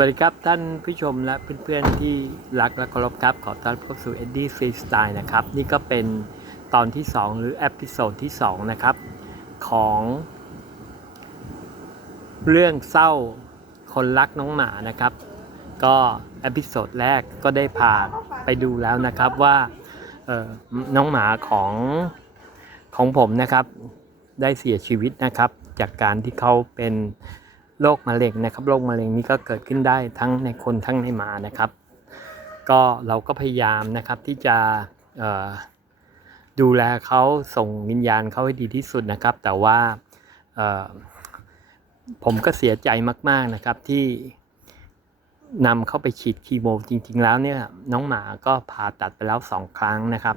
วัสดีครับท่านผู้ชมและเพื่อนๆที่รักและเคารพครับ ขอต้อนรับเข้าสู่ Eddie Freestyle นะครับ นี่ก็เป็นตอนที่ 2 หรือเอพิโซดที่ 2 นะครับ ของ เรื่องเศร้าคนรักน้องหมานะครับ ก็เอพิโซดแรกก็ได้พาไปดูแล้วนะครับว่าน้องหมาของของผมนะครับ ได้เสียชีวิตนะครับ จากการที่เขาเป็น โรคมะเร็งนะครับโรคมะเร็งนี้ก็เกิดขึ้นได้ทั้งในคนทั้งในหมานะครับ ก็เราก็พยายามนะครับที่จะดูแลเขาส่งวิญญาณเขาให้ดีที่สุดนะครับ แต่ว่าผมก็เสียใจมาก ๆนะครับที่นำเข้าไปฉีดคีโมจริง ๆ แล้วเนี่ยน้องหมาก็ผ่าตัดไปแล้วสองครั้งนะครับ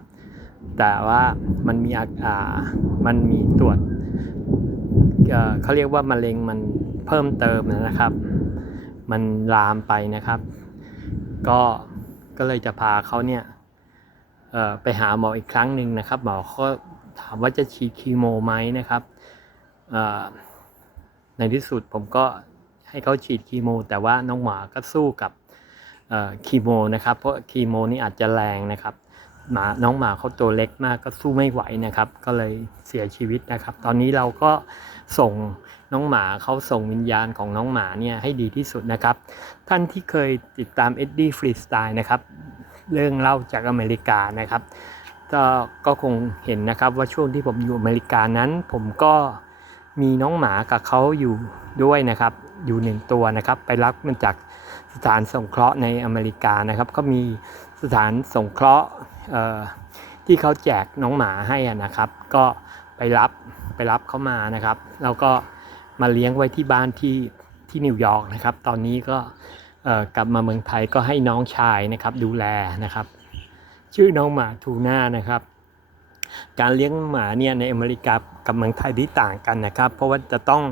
แต่ว่ามันมีอาอ่ามันมีตรวจเขาเรียกว่ามะเร็งมัน เพิ่มเติมนะครับ มันลามไปนะครับ ก็ก็เลยจะพาเขาเนี่ยไปหาหมออีกครั้งหนึ่งนะครับหมอก็ถามว่าจะฉีดคีโมไหมนะครับในที่สุดผมก็ให้เขาฉีดคีโม แต่ว่าน้องหมาก็สู้กับคีโมนะครับ เพราะคีโมนี่อาจจะแรงนะครับหมาน้องหมาเขาตัวเล็กมากก็สู้ไม่ไหวนะครับ ก็เลยเสียชีวิตนะครับ ตอนนี้เราก็ส่ง น้องหมาเขาส่งวิญญาณของน้องหมาเนี่ยให้ดีที่สุดนะครับ ท่านที่เคยติดตามเอ็ดดี้ฟรีสไตล์นะครับเรื่องเล่าจากอเมริกานะครับก็ก็คงเห็นนะครับว่าช่วงที่ผมอยู่อเมริกานั้น ผมก็มีน้องหมากับเขาอยู่ด้วยนะครับ อยู่หนึ่งตัวนะครับ ไปรับมันจากสถานสงเคราะห์ในอเมริกานะครับก็มีสถานสงเคราะห์ที่เขาแจกน้องหมาให้นะครับ ก็ไปรับไปรับเขามานะครับ แล้วก็ มาเลี้ยงไว้ที่บ้านที่ที่นิวยอร์กนะครับ ตอนนี้ก็กลับมาเมืองไทยก็ให้น้องชายนะครับดูแลนะครับ ชื่อน้องหมาทูน่านะครับการเลี้ยงหมาเนี่ยในอเมริกากับเมืองไทยที่ต่างกันนะครับ เพราะว่าจะต้อง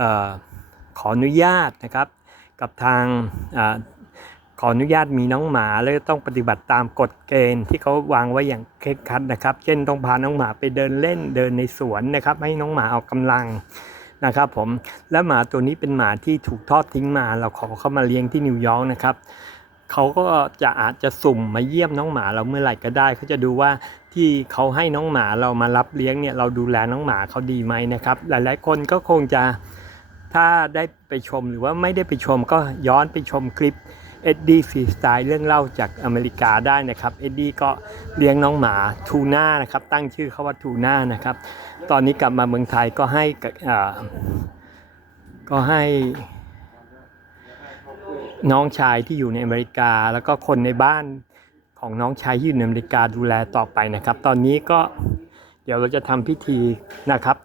ออขออนุญาตนะครับกับทางอขออนุญาตมีน้องหมาแล้วต้องปฏิบัติตามกฎเกณฑ์ที่เขาวางไว้อย่างเคร่งครัดนะครับ เช่นต้องพาน้องหมาไปเดินเล่นเดินในสวนนะครับ ให้น้องหมาออกกำลัง นะครับผมและหมาตัวนี้เป็นหมาที่ถูกทอดทิ้งมาเราขอเข้ามาเลี้ยงที่นิวยอร์กนะครับเขาก็จะอาจจะสุ่มมาเยี่ยมน้องหมาเราเมื่อไหร่ก็ได้เขาจะดูว่าที่เขาให้น้องหมาเรามารับเลี้ยงเนี่ยเราดูแลน้องหมาเขาดีไหมนะครับ หลายๆ คนก็คงจะถ้าได้ไปชมหรือว่าไม่ได้ไปชมก็ย้อนไปชมคลิป เอ็ดดี้ฟรีสไตล์เรื่องเล่าจากอเมริกาได้นะครับ เอ็ดดี้ก็เลี้ยงน้องหมาทูน่านะครับ ตั้งชื่อเขาว่าทูน่านะครับ ตอนนี้กลับมาเมืองไทยก็ให้ก็ให้น้องชายที่อยู่ในอเมริกา แล้วก็คนในบ้านของน้องชายที่อยู่ในอเมริกาดูแลต่อไปนะครับ ตอนนี้ก็เดี๋ยวเราจะทำพิธีนะครับ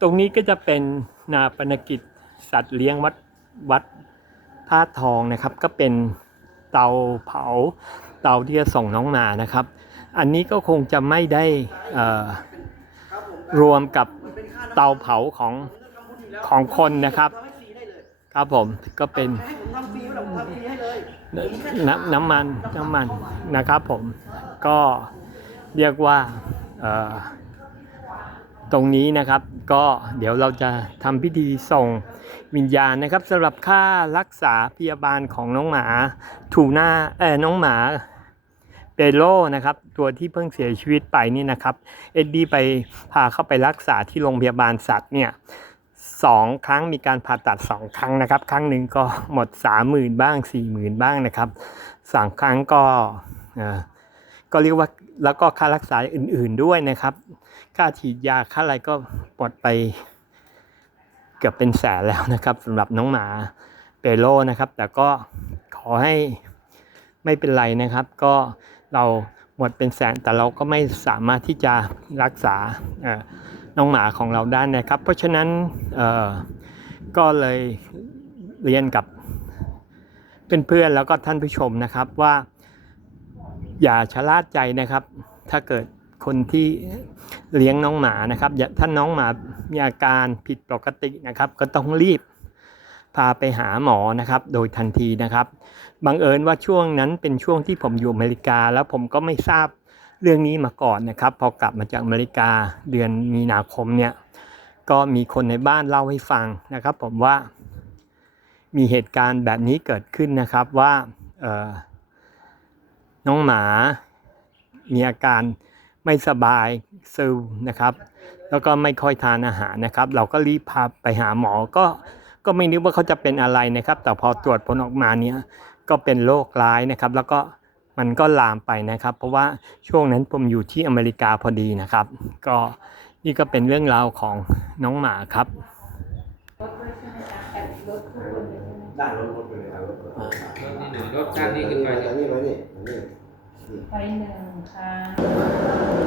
ตรงนี้ก็จะเป็นนาปนกิจสัตว์เลี้ยงวัดวัด ธาตุทองนะครับก็เป็นเตาเผาเตาที่จะส่งน้องมานะครับ อันนี้ก็คงจะไม่ได้รวมกับเตาเผาของของคนนะครับ ครับผมก็เป็นน้ำน้ำมันน้ำมันนะครับผมก็เรียกว่าตรงนี้นะครับ ก็เดี๋ยวเราจะทำพิธีส่ง วิญญาณนะครับสำหรับค่ารักษาพยาบาลของน้องหมาทูน่าเออน้องหมาเปโลนะครับตัวที่เพิ่งเสียชีวิตไปนี่นะครับเอ็ดดี้ไปพาเข้าไปรักษาที่โรงพยาบาลสัตว์เนี่ยสองครั้งมีการผ่าตัดสองครั้งนะครับ ครั้งหนึ่งก็หมดสามหมื่นบ้างสี่หมื่นบ้างนะครับสามครั้งก็ก็เรียกว่าแล้วก็ค่ารักษาอื่นๆด้วยนะครับ ค่าฉีดยาค่าอะไรก็หมดไป เกือบเป็นแสนแล้วนะครับสำหรับน้องหมาเปโลนะครับ แต่ก็ขอให้ไม่เป็นไรนะครับ ก็เราหมดเป็นแสนแต่เราก็ไม่สามารถที่จะรักษาอ่อน้องหมาของเราได้นะครับ เพราะฉะนั้นเออก็เลยเรียนกับเพื่อนๆแล้วก็ท่านผู้ชมนะครับว่า อย่าชะล่าใจนะครับ ถ้าเกิด คนที่เลี้ยงน้องหมานะครับถ้าน้องหมามีอาการผิดปกตินะครับ ก็ต้องรีบพาไปหาหมอนะครับ โดยทันทีนะครับบังเอิญว่าช่วงนั้นเป็นช่วงที่ผมอยู่อเมริกา แล้วผมก็ไม่ทราบเรื่องนี้มาก่อนนะครับ พอกลับมาจากอเมริกาเดือนมีนาคมเนี่ยก็มีคนในบ้านเล่าให้ฟังนะครับ ผมว่ามีเหตุการณ์แบบนี้เกิดขึ้นนะครับว่าน้องหมามีอาการ ไม่สบายซึมนะครับ แล้วก็ไม่ค่อยทานอาหารนะครับ เราก็รีบพาไปหาหมอก็ก็ไม่นึกว่าเขาจะเป็นอะไรนะครับ แต่พอตรวจผลออกมาเนี้ยก็เป็นโรคร้ายนะครับ แล้วก็มันก็ลามไปนะครับ เพราะว่าช่วงนั้นผมอยู่ที่อเมริกาพอดีนะครับ ก็นี่ก็เป็นเรื่องราวของน้องหมาครับได้รถรถไปเลยครับรถนี่หนึ่งรถข้างนี้ขึ้นไปอันนี้มานี่อันนี้ ไปหนึ่งค่ะ